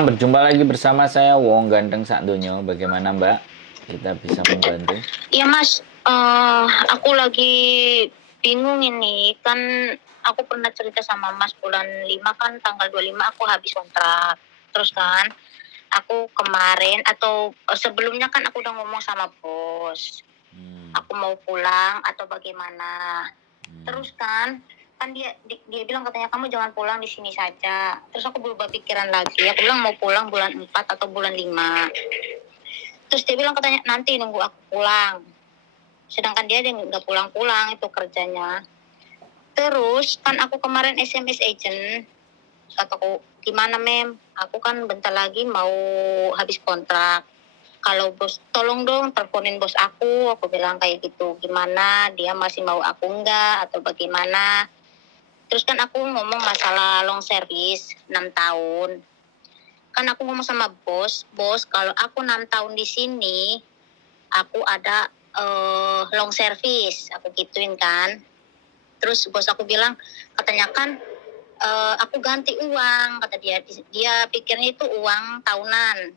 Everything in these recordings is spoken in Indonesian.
Siang, berjumpa lagi bersama saya Wong Ganteng Sakdonyo. Bagaimana Mbak? Kita bisa membantu? Iya Mas, aku lagi bingung ini. Kan aku pernah cerita sama Mas bulan 5 kan tanggal 25 aku habis kontrak. Terus kan aku kemarin atau sebelumnya kan aku udah ngomong sama bos. Aku mau pulang atau bagaimana. Terus kan dia bilang katanya kamu jangan pulang di sini saja. Terus aku berubah pikiran lagi. Aku bilang mau pulang bulan 4 atau bulan 5. Terus dia bilang katanya nanti nunggu aku pulang. Sedangkan dia nggak pulang-pulang itu kerjanya. Terus kan aku kemarin SMS agent, kataku gimana mem, aku kan bentar lagi mau habis kontrak. Kalau bos tolong dong teleponin bos aku bilang kayak gitu. Gimana dia masih mau aku enggak atau bagaimana. Terus kan aku ngomong masalah long service 6 tahun. Kan aku ngomong sama bos kalau aku 6 tahun di sini, aku ada long service, aku gituin kan. Terus bos aku bilang, katanya kan aku ganti uang, kata dia. Dia pikirnya itu uang tahunan,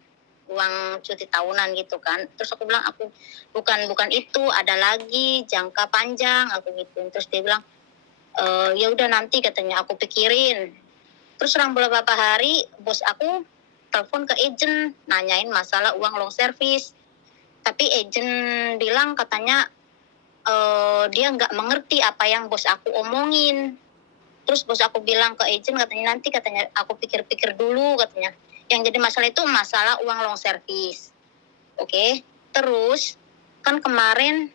uang cuti tahunan gitu kan. Terus aku bilang aku bukan itu, ada lagi jangka panjang, aku gituin. Terus dia bilang ya udah nanti katanya aku pikirin. Terus selang beberapa hari bos aku telepon ke agent nanyain masalah uang long service. Tapi agent bilang katanya dia nggak mengerti apa yang bos aku omongin. Terus bos aku bilang ke agent katanya nanti katanya aku pikir-pikir dulu katanya. Yang jadi masalah itu masalah uang long service. Oke. Terus kan kemarin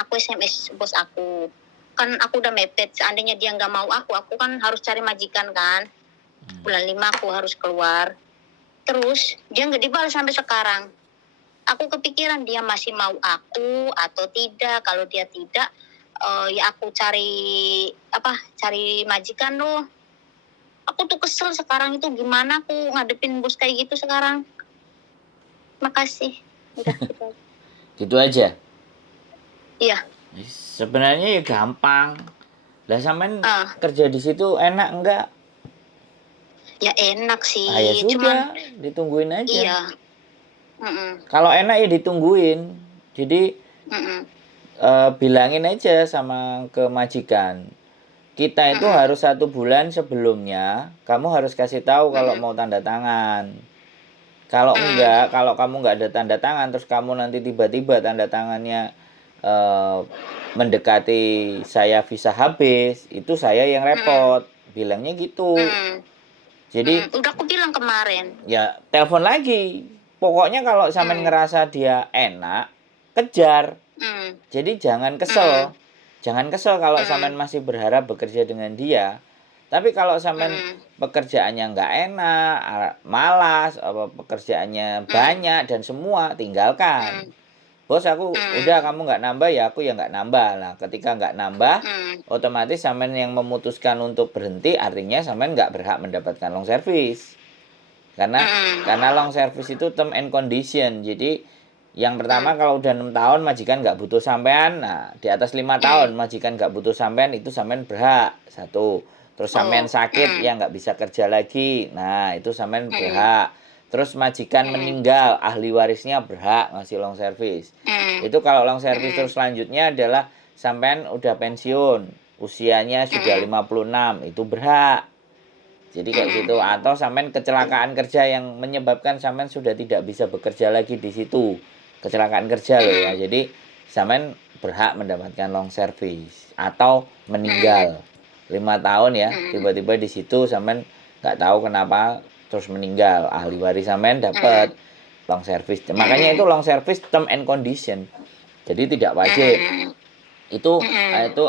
aku SMS bos aku. Kan aku udah mepet, seandainya dia nggak mau aku kan harus cari majikan kan. Bulan 5 aku harus keluar. Terus dia nggak dibalas sampai sekarang. Aku kepikiran dia masih mau aku atau tidak. Kalau dia tidak, ya aku cari majikan loh. Aku tuh kesel sekarang itu, gimana aku ngadepin bos kayak gitu sekarang. Makasih. Udah gitu. Gitu aja? Iya. Sebenarnya ya gampang. Lah sampean kerja di situ enak enggak? Ya enak sih. Ah ya sudah, cuman ditungguin aja. iya. Kalau enak ya ditungguin. Jadi bilangin aja sama ke majikan. Kita itu harus 1 bulan sebelumnya, kamu harus kasih tahu kalau mau tanda tangan. Kalau enggak, kalau kamu enggak ada tanda tangan, terus kamu nanti tiba-tiba tanda tangannya mendekati saya visa habis, itu saya yang repot. Bilangnya gitu. Jadi udah aku bilang kemarin. ya telepon lagi. Pokoknya kalau sampean ngerasa dia enak, kejar. Jadi jangan kesel. Jangan kesel kalau sampean masih berharap bekerja dengan dia. Tapi kalau sampean pekerjaannya nggak enak, malas, pekerjaannya banyak dan semua, tinggalkan. Bos aku udah, kamu nggak nambah ya aku ya nggak nambah. Nah ketika nggak nambah, otomatis sampean yang memutuskan untuk berhenti, artinya sampean nggak berhak mendapatkan long service. Karena long service itu term and condition. Jadi yang pertama kalau udah 6 tahun majikan nggak butuh sampean, nah di atas 5 tahun majikan nggak butuh sampean, itu sampean berhak. 1. Terus sampean sakit ya nggak bisa kerja lagi, nah itu sampean berhak. Terus majikan meninggal, ahli warisnya berhak ngasih long service. Itu kalau long service. Terus selanjutnya adalah sampean udah pensiun, usianya sudah 56, itu berhak. Jadi kayak gitu. Atau sampean kecelakaan kerja yang menyebabkan sampean sudah tidak bisa bekerja lagi di situ. Kecelakaan kerja loh ya. Jadi sampean berhak mendapatkan long service. Atau meninggal 5 tahun ya, tiba-tiba di situ sampean nggak tahu kenapa terus meninggal, ahli waris sampean dapat long service. Makanya itu long service term and condition. Jadi tidak wajib. Itu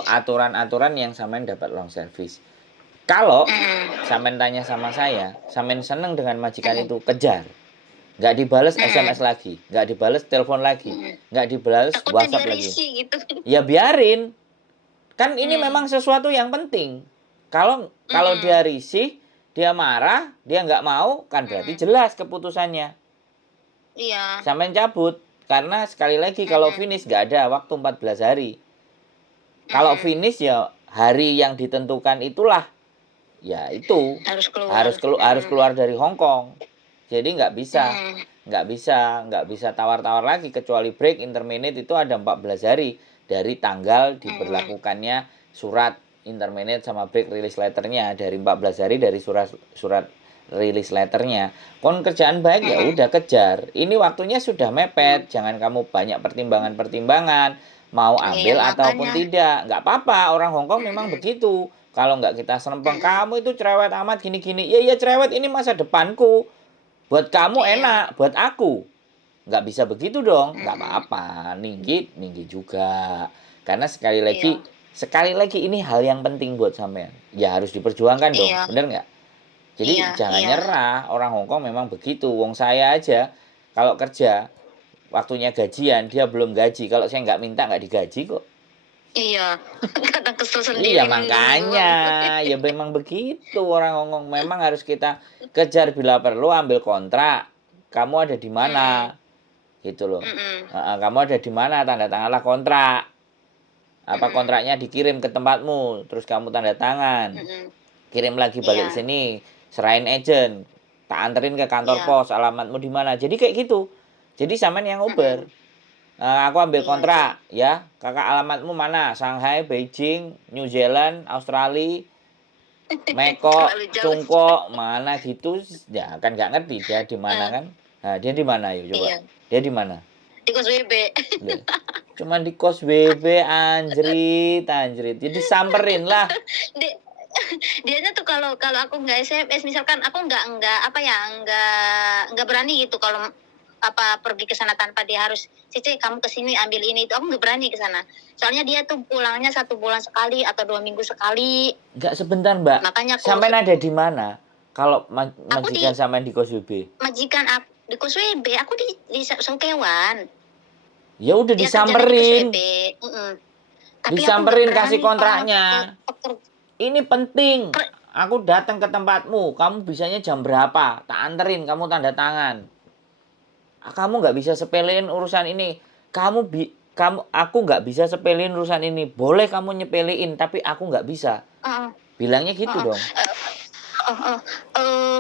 aturan-aturan yang sampean dapat long service. Kalau sampean tanya sama saya, sampean seneng dengan majikan itu, kejar. Nggak dibales SMS lagi, nggak dibales telepon lagi, nggak dibales WhatsApp lagi. Gitu. Ya biarin. Kan ini memang sesuatu yang penting. Kalau dia risih, dia marah, dia nggak mau, kan berarti jelas keputusannya. Iya. Sampean cabut. Karena sekali lagi kalau finish nggak ada waktu 14 hari. Kalau finish ya hari yang ditentukan itulah. Ya itu harus keluar dari Hong Kong. Jadi nggak bisa tawar-tawar lagi, kecuali break interminute itu ada 14 hari dari tanggal diberlakukannya surat interminate sama break release letternya, dari 14 hari dari surat release letternya. Kon kerjaan baik ya udah kejar. Ini waktunya sudah mepet, jangan kamu banyak pertimbangan-pertimbangan mau ambil ataupun tidak. Nggak apa-apa, orang Hongkong memang begitu. Kalau nggak kita serempeng, kamu itu cerewet amat gini-gini. Ya cerewet, ini masa depanku. Buat kamu enak, buat aku nggak bisa begitu dong. Nggak apa-apa, ninggit juga. Karena sekali lagi ini hal yang penting buat sampean. Ya harus diperjuangkan dong, bener nggak? Jadi jangan nyerah. Orang Hongkong memang begitu. Wong saya aja kalau kerja waktunya gajian dia belum gaji. Kalau saya nggak minta nggak digaji kok. Iya, kadang kesel sendiri. Iya makanya, ya memang begitu orang Hongkong. Memang harus kita kejar bila perlu, ambil kontrak. Kamu ada di mana? Gitu loh. Kamu ada di mana? Tanda tanganlah kontrak. Apa kontraknya dikirim ke tempatmu, terus kamu tanda tangan. Kirim lagi balik sini, serahin agent. Tak anterin ke kantor pos, alamatmu di mana. Jadi kayak gitu. Jadi sampean yang Uber. Aku ambil kontrak ya, kakak alamatmu mana? Shanghai, Beijing, New Zealand, Australia, Mekok, Cungkok, mana gitu. Ya kan nggak ngerti dia di mana kan. Nah, dia di mana yuk coba. Dia di mana? Di kos WB. Cuma di kos WB, anjrit. Jadi samperin lah. Dianya tuh kalau aku nggak SMS, misalkan aku nggak berani gitu kalau pergi ke sana tanpa dia harus, Cici kamu kesini ambil ini itu, aku nggak berani ke sana. Soalnya dia tuh pulangnya 1 bulan sekali atau 2 minggu sekali. Nggak sebentar Mbak. Makanya sampean ada di mana? Kalau majikan sampean di kos WB? Majikan aku di kos WB, aku di Songkewan. Ya udah disamperin. Disamperin kasih kontraknya. Ini penting. Aku datang ke tempatmu, kamu bisanya jam berapa? Tak anterin, kamu tanda tangan. Kamu nggak bisa sepelein urusan ini. Aku nggak bisa sepelein urusan ini. Boleh kamu nyepelein, tapi aku nggak bisa. Bilangnya gitu dong.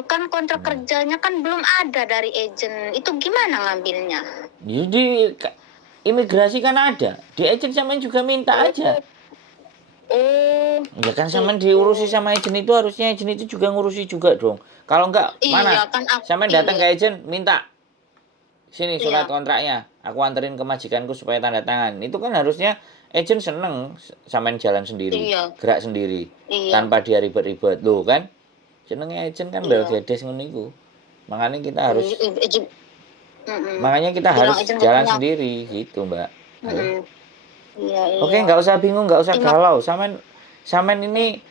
Kan kontrak kerjanya kan belum ada dari agent. Itu gimana ngambilnya? Jadi imigrasi kan ada. Di agent sampean juga minta aja. Ya kan sampean diurusi sama agent itu, harusnya agent itu juga ngurusi juga dong. Kalau enggak, mana? Kan sampean datang ke agent minta sini surat kontraknya, aku anterin ke majikanku supaya tanda tangan. Itu kan harusnya agent seneng sampean jalan sendiri, gerak sendiri, tanpa dia ribet-ribet. Loh kan? Senengnya agent kan bel gedes ngono iku. Makanya kita harus jalan sendiri gitu, Mbak. Oke, nggak usah bingung, nggak usah galau. Sampean ini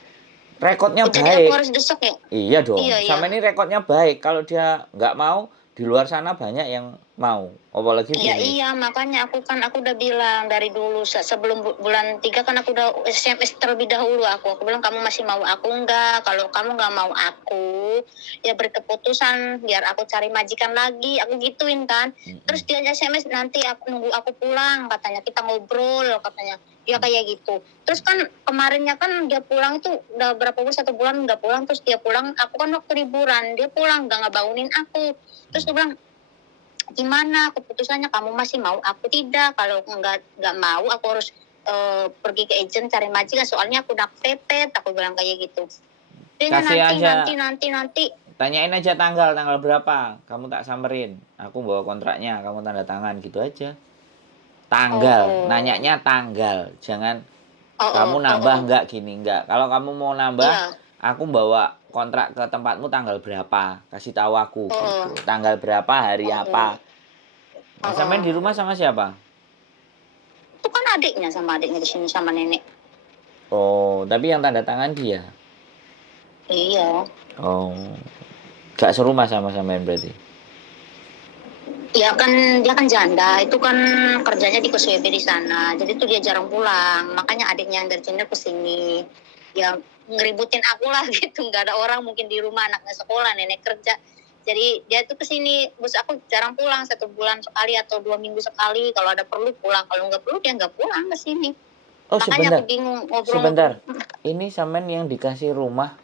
rekodnya baik. Aku harus desok ya? Iya dong. Sampean ini rekodnya baik. Kalau dia nggak mau, di luar sana banyak yang mau, apalagi iya, makanya aku udah bilang dari dulu sebelum bulan 3 kan aku udah SMS terlebih dahulu. Aku bilang kamu masih mau aku enggak? Kalau kamu nggak mau aku, ya beri keputusan biar aku cari majikan lagi. Aku gituin kan. Terus dia SMS nanti aku nunggu aku pulang, katanya kita ngobrol, katanya dia kayak gitu. Terus kan kemarinnya kan dia pulang itu udah berapa bulan, 1 bulan nggak pulang. Terus dia pulang, aku kan waktu liburan, dia pulang nggak ngebangunin aku. Terus dia bilang, gimana keputusannya, kamu masih mau aku tidak? Kalau nggak mau aku harus pergi ke agent cari majikan, soalnya aku udah pepet, aku bilang kayak gitu. Nanti tanyain aja tanggal berapa, kamu tak samperin, aku bawa kontraknya, kamu tanda tangan gitu aja. Tanggal, nanyanya tanggal, jangan kamu nambah enggak gini, enggak. Kalau kamu mau nambah, aku bawa kontrak ke tempatmu tanggal berapa, kasih tahu aku gitu. Tanggal berapa, hari apa. Nah, sampean di rumah sama siapa? Itu kan adiknya di sini sama nenek. Oh, tapi yang tanda tangan dia? Iya. Oh, gak serumah sama sampean berarti? Ya kan dia kan janda, itu kan kerjanya di kos WB di sana, jadi tuh dia jarang pulang. Makanya adiknya yang dari Cina ke sini, ya ngeributin aku lah gitu. Nggak ada orang mungkin di rumah, anaknya sekolah, nenek kerja. Jadi dia tuh kesini, bos aku jarang pulang, 1 bulan sekali atau 2 minggu sekali. Kalau ada perlu pulang, kalau nggak perlu dia nggak pulang ke sini. Oh, makanya sebentar. Aku bingung ngobrol. Sebentar, ini sampean yang dikasih rumah,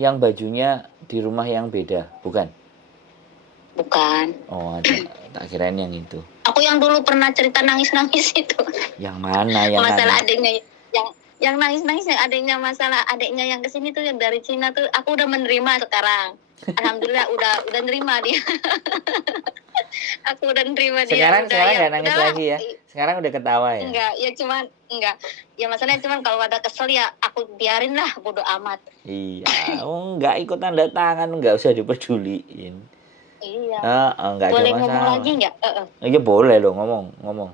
yang bajunya di rumah yang beda, bukan? Bukan. Oh, ada. Tak kirain yang itu. Aku yang dulu pernah cerita nangis-nangis itu. Yang mana yang masalah nangis? adiknya yang nangis-nangis yang adiknya, masalah adiknya yang kesini tuh yang dari Cina tuh, aku udah menerima sekarang. Alhamdulillah udah nerima dia. Aku udah nerima dia. Sekarang Udah, ya, nggak nangis udahlah. lagi ya? Sekarang udah ketawa ya? Enggak. Ya masalahnya cuman kalau ada kesel ya aku biarin lah, bodo amat. Iya, nggak ikut tanda tangan, nggak usah dipeduliin. Iya. Nggak ada Boleh masalah. ngomong lagi nggak? Iya boleh loh, ngomong.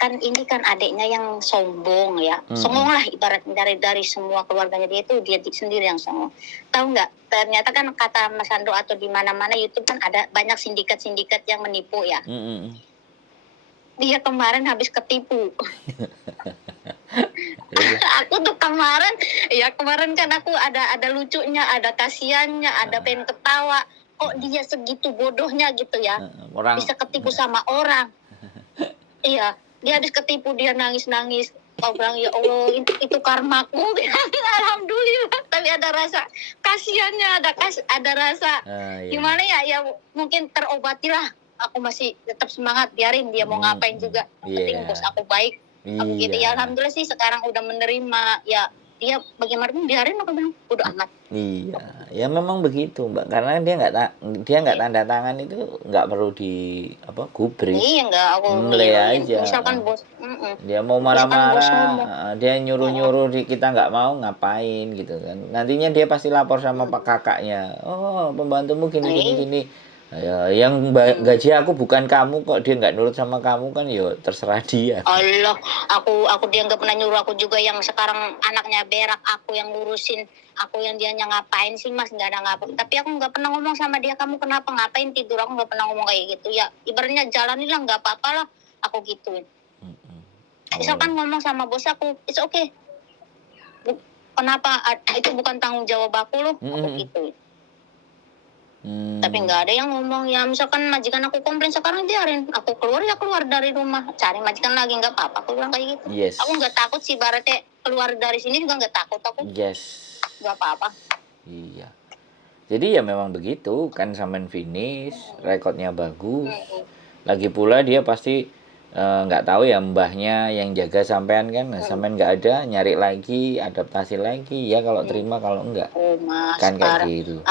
Kan ini kan adiknya yang sombong ya. Sombong lah ibaratnya, dari semua keluarganya dia itu dia sendiri yang sombong. Tahu nggak? Ternyata kan kata Mas Andro atau di mana-mana YouTube kan ada banyak sindikat-sindikat yang menipu ya. Dia kemarin habis ketipu. Aku tuh kemarin kan aku ada lucunya, ada kasihannya, ada pengen ketawa. Kok dia segitu bodohnya gitu ya? Bisa ketipu sama orang. Iya, dia habis ketipu, dia nangis-nangis. Kau bilang, ya Allah, itu karmaku. Alhamdulillah. Tapi ada rasa kasihannya, ada rasa gimana ya? Ya mungkin terobati lah. Aku masih tetap semangat, biarin dia mau ngapain juga. Yang penting bos aku baik. Aku gitu ya, alhamdulillah sih sekarang udah menerima. Ya dia bagaimana pun biarin, aku bilang udah amat. Iya, ya memang begitu Mbak, karena dia nggak tanda tangan itu nggak perlu gubris. Iya, nggak, aku aja. Misalkan bos, dia mau marah-marah, dia nyuruh kita nggak mau ngapain gitu kan. Nantinya dia pasti lapor sama pak kakaknya. Oh, pembantumu gini. Ya, yang gaji aku bukan kamu kok, dia nggak nurut sama kamu kan, ya terserah dia. Allah, aku dia nggak pernah nyuruh aku juga, yang sekarang anaknya berak aku yang ngurusin, aku yang dianya ngapain sih Mas, nggak ada ngapain. Tapi aku nggak pernah ngomong sama dia, kamu kenapa ngapain tidur, aku nggak pernah ngomong kayak gitu ya. Ibaratnya jalanin lah, nggak apa-apa lah, aku gituin. Misalkan ngomong sama bos aku, it's okay. Kenapa, itu bukan tanggung jawab aku loh, aku gituin. Tapi nggak ada yang ngomong ya, misalkan majikan aku komplain sekarang, biarin aku keluar dari rumah, cari majikan lagi, nggak apa-apa, aku bilang kayak gitu. Yes. Aku nggak takut sih, ibaratnya keluar dari sini juga nggak takut aku. Yes. Nggak apa-apa. Iya. Jadi ya memang begitu kan, sampean finish, rekodnya bagus. Lagi pula dia pasti nggak tahu ya mbahnya yang jaga sampean kan, sampean nggak ada, nyari lagi, adaptasi lagi ya, kalau terima kalau enggak. Mas, kan kayak gitu.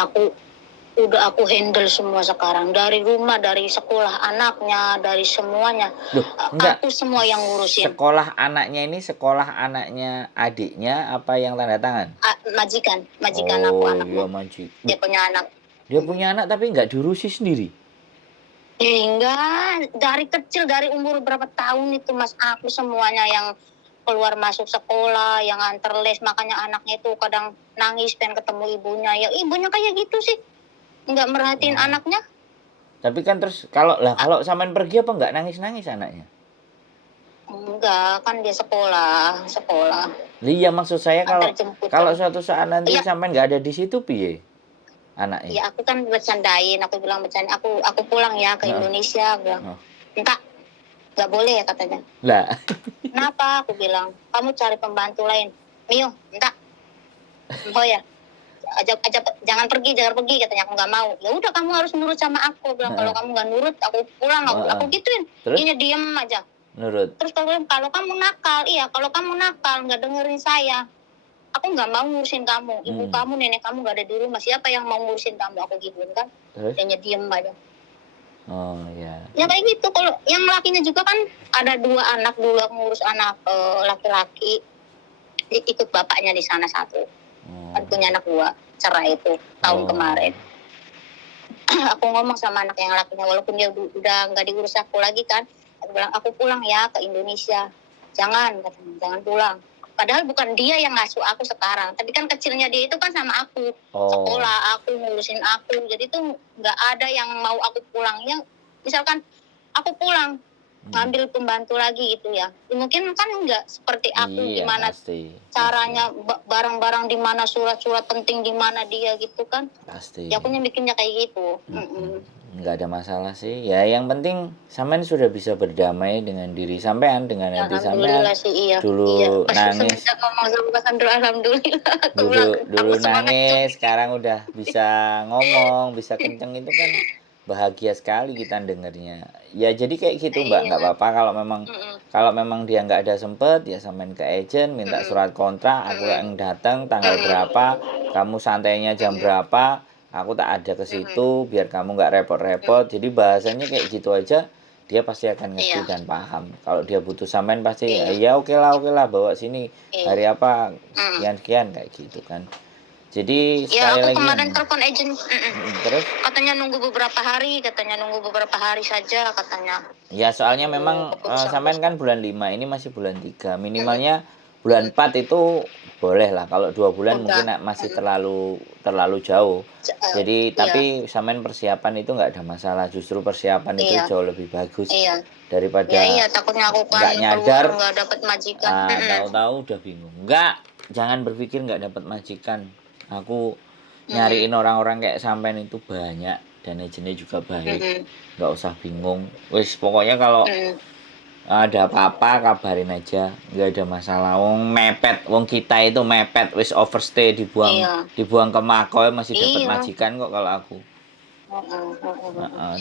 Aku handle semua sekarang, dari rumah, dari sekolah anaknya, dari semuanya. Loh, enggak. Aku semua yang ngurusin. Sekolah anaknya ini sekolah anaknya adiknya apa yang tanda tangan? Majikan aku anaknya. Iya, majikan. Dia punya anak. Dia punya anak tapi nggak diurusi sendiri. Enggak, dari kecil, dari umur berapa tahun itu Mas, aku semuanya yang keluar masuk sekolah, yang antar les, makanya anaknya itu kadang nangis pengen ketemu ibunya. Ya ibunya kayak gitu sih, nggak merhatiin anaknya. Tapi kan terus kalau sampean pergi apa nggak nangis anaknya? Enggak, kan dia sekolah. Iya, maksud saya kalau suatu saat nanti sampean nggak ada di situ piye anaknya? Ya aku kan bercandain, aku bilang bercanda, aku pulang ya ke Indonesia, aku bilang. Enggak boleh ya katanya. Lah. Kenapa? Aku bilang, kamu cari pembantu lain. Mio, enggak. Oh ya, ajak jangan pergi katanya. Aku nggak mau. Ya udah, kamu harus nurut sama aku. Bilang kalau kamu nggak nurut, aku pulang. Aku gituin. Ini diam aja. Nurut. Terus kalau kamu nakal, nggak dengerin saya, aku nggak mau ngurusin kamu. Ibu kamu, nenek kamu nggak ada di rumah. Siapa yang mau ngurusin kamu? Aku gituin kan. Dia diam aja. Oh ya. Ya kayak gitu. Kalau yang lakinya juga kan ada 2 anak dulu, ngurus anak laki-laki, ikut bapaknya di sana 1. Kan punya anak 2, cerai itu tahun kemarin. Aku ngomong sama anak yang lakinya, walaupun dia udah nggak diurus aku lagi kan, aku bilang aku pulang ya ke Indonesia. Jangan pulang. Padahal bukan dia yang ngasuh aku sekarang, tapi kan kecilnya dia itu kan sama aku, sekolah aku, ngurusin aku, jadi tuh nggak ada yang mau aku pulangnya. Misalkan aku pulang, ngambil pembantu lagi gitu ya, mungkin kan nggak seperti aku. Gimana pasti. Caranya, barang-barang di mana, surat-surat penting di mana dia gitu kan. Pasti. Ya aku bikinnya kayak gitu. Nggak ada masalah sih ya, yang penting sampean sudah bisa berdamai dengan diri sampean, dengan hati sampean. Dulu nangis, alhamdulillah. Dulu nangis, sekarang udah bisa ngomong, bisa kenceng, itu kan bahagia sekali kita dengernya. Ya jadi kayak gitu Mbak, nggak Iya. apa-apa kalau memang dia nggak ada sempet ya sampein ke agent minta surat kontrak, aku yang datang tanggal berapa, kamu santainya jam berapa, aku tak ada ke situ biar kamu nggak repot-repot. Jadi bahasanya kayak gitu aja dia pasti akan ngerti Iya. dan paham. Kalau dia butuh sampein pasti Iya. ya oke lah bawa sini hari Iya. apa sekian kayak gitu kan. Jadi Ya sekali aku lagi kemarin telepon agent, terus katanya nunggu beberapa hari saja katanya. ya soalnya memang Keputusan sampean bos. kan bulan 5 ini masih bulan 3 minimalnya bulan 4 itu boleh lah. Kalau 2 bulan Udah. mungkin masih terlalu jauh. Jadi Iya. tapi sampean persiapan itu nggak ada masalah, justru persiapan itu Iya. jauh lebih bagus Iya. daripada Iya, takutnya aku kan nggak keluar nyadar nggak dapat majikan. tahu-tahu udah bingung. Nggak, jangan berpikir nggak dapat majikan. Aku nyariin orang-orang kayak sampean itu banyak dan agennya juga baik. Nggak usah bingung. Wis pokoknya kalau ada apa-apa kabarin aja, nggak ada masalah. Wong kita itu mepet wis overstay Iya. dibuang ke Makoy masih dapat Iya. majikan kok kalau aku.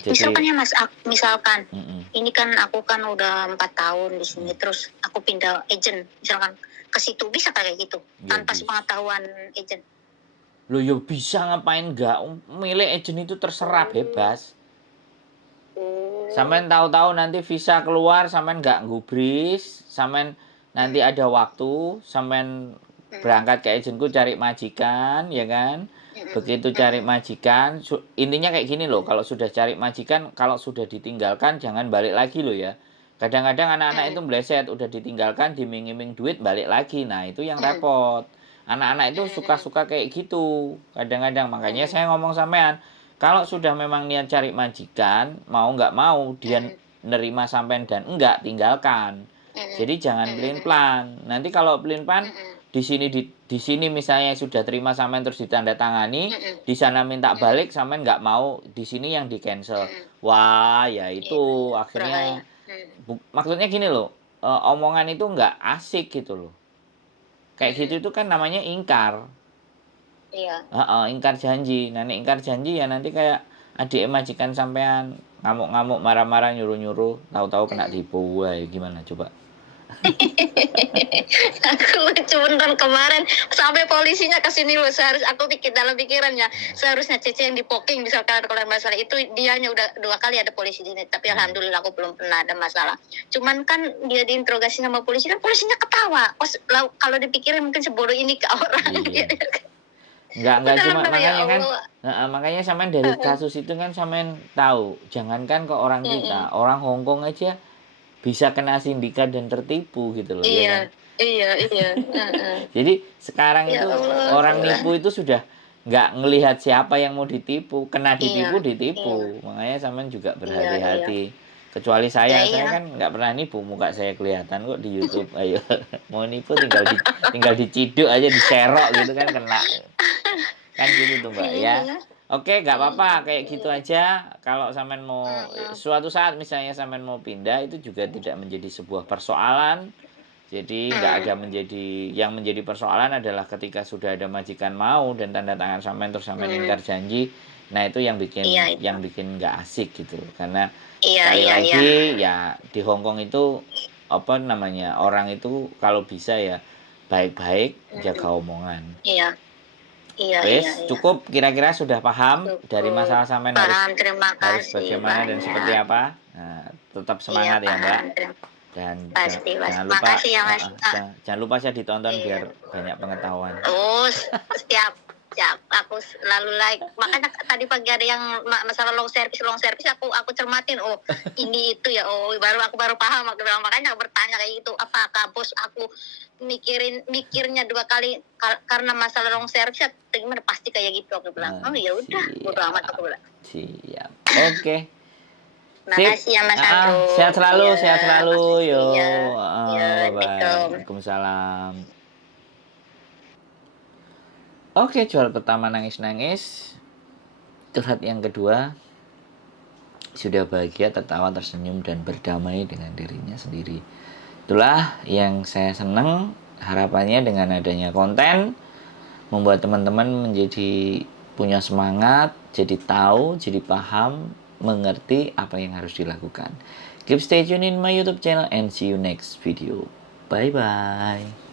Jadi Misalkan ya Mas, misalkan mm-mm. ini kan aku kan udah 4 tahun di sini, terus aku pindah agent, misalkan ke situ bisa kayak gitu Ya, tanpa bisa. sepengetahuan agent. Loh ya bisa ngapain nggak? Milih agent itu terserah bebas. Sampean tahu-tahu nanti visa keluar, sampean nggak gubris, sampean nanti ada waktu, sampean berangkat ke agentku cari majikan, ya kan? Begitu cari majikan, intinya kayak gini loh, kalau sudah cari majikan, kalau sudah ditinggalkan jangan balik lagi loh ya. Kadang-kadang anak-anak itu meleset, udah ditinggalkan, diming-iming duit, balik lagi. Nah itu yang repot. Anak-anak itu suka-suka kayak gitu. Kadang-kadang, makanya saya ngomong sampean, kalau sudah memang niat cari majikan, mau nggak mau dia nerima sampean dan enggak, tinggalkan. Jadi jangan pelin-pelan. Nanti kalau pelin-pelan di sini misalnya sudah terima sampean terus ditandatangani, di sana minta balik sampean nggak mau, di sini yang di cancel. Wah, ya itu akhirnya maksudnya gini loh, omongan itu nggak asik gitu loh. Kayak gitu itu kan namanya ingkar. Iya. Ingkar janji. Nah, ingkar janji ya nanti kayak adik majikan sampean ngamuk-ngamuk, marah-marah, nyuruh-nyuruh, tahu-tahu kena tipu. Wah, gimana coba? Aku lucu beneran kemarin sampai polisinya kesini loh, aku pikir dalam pikirannya seharusnya Cece yang dipoking misalkan kalau ada masalah itu, dianya udah 2 kali ada polisi di sini, tapi alhamdulillah aku belum pernah ada masalah. Cuman kan dia diinterogasi sama polisi kan polisinya ketawa. Kalau dipikirin mungkin sebodoh ini ke orang. Iya. Enggak cuma makanya kan makanya sampean dari Heeh. kasus itu kan sampean tahu, jangankan ke orang kita, orang Hongkong aja bisa kena sindikat dan tertipu gitu loh, ya kan? Iya. Jadi sekarang Ya itu Allah, orang Tuhan. nipu itu sudah nggak ngelihat siapa yang mau ditipu, kena ditipu Iya. ditipu. Makanya sampean juga Iya. berhati-hati. Kecuali saya Iya. kan nggak pernah nipu, muka saya kelihatan kok di YouTube. Ayo, mau nipu tinggal diciduk aja, diserok gitu kan kena. Kan gitu tuh Mbak ya. Iya. Oke, nggak apa-apa kayak gitu aja. Kalau sampean mau suatu saat misalnya sampean mau pindah itu juga tidak menjadi sebuah persoalan. Jadi nggak ada yang menjadi persoalan adalah ketika sudah ada majikan mau dan tanda tangan sampean terus sampean ingkar janji. Nah, itu yang bikin nggak asik gitu. Karena sekali lagi ya di Hongkong itu apa namanya? Orang itu kalau bisa ya baik-baik, jaga omongan. Iya. Wes, cukup kira-kira sudah paham dari masalah sampean Terima harus kasih bagaimana dan banyak. seperti apa. Nah, tetap semangat ya Mbak. Dan Pasti, jangan lupa makasih ya Mas. jangan lupa saya ditonton biar banyak pengetahuan. Oh, siap. Aku selalu like. Makanya tadi pagi ada yang masalah long service aku cermatin. Oh, ini itu ya. Oh, aku baru paham. Aku bilang, makanya aku bertanya kayak gitu. Apakah bos aku mikirnya 2 kali karena masalah long service? Gimana pasti kayak gitu aku bilang. Oh, ya udah, bodo amat aku bilang. Siap. Oke. Makasih ya Mas Andro. Sehat selalu. Yo. Waalaikumsalam. Waalaikumsalam. Oke, curhat pertama nangis-nangis. Curhat yang kedua sudah bahagia, tertawa, tersenyum, dan berdamai dengan dirinya sendiri. Itulah yang saya senang. Harapannya dengan adanya konten membuat teman-teman menjadi punya semangat, jadi tahu, jadi paham mengerti apa yang harus dilakukan. Keep stay tune in my YouTube channel and see you next video. Bye bye.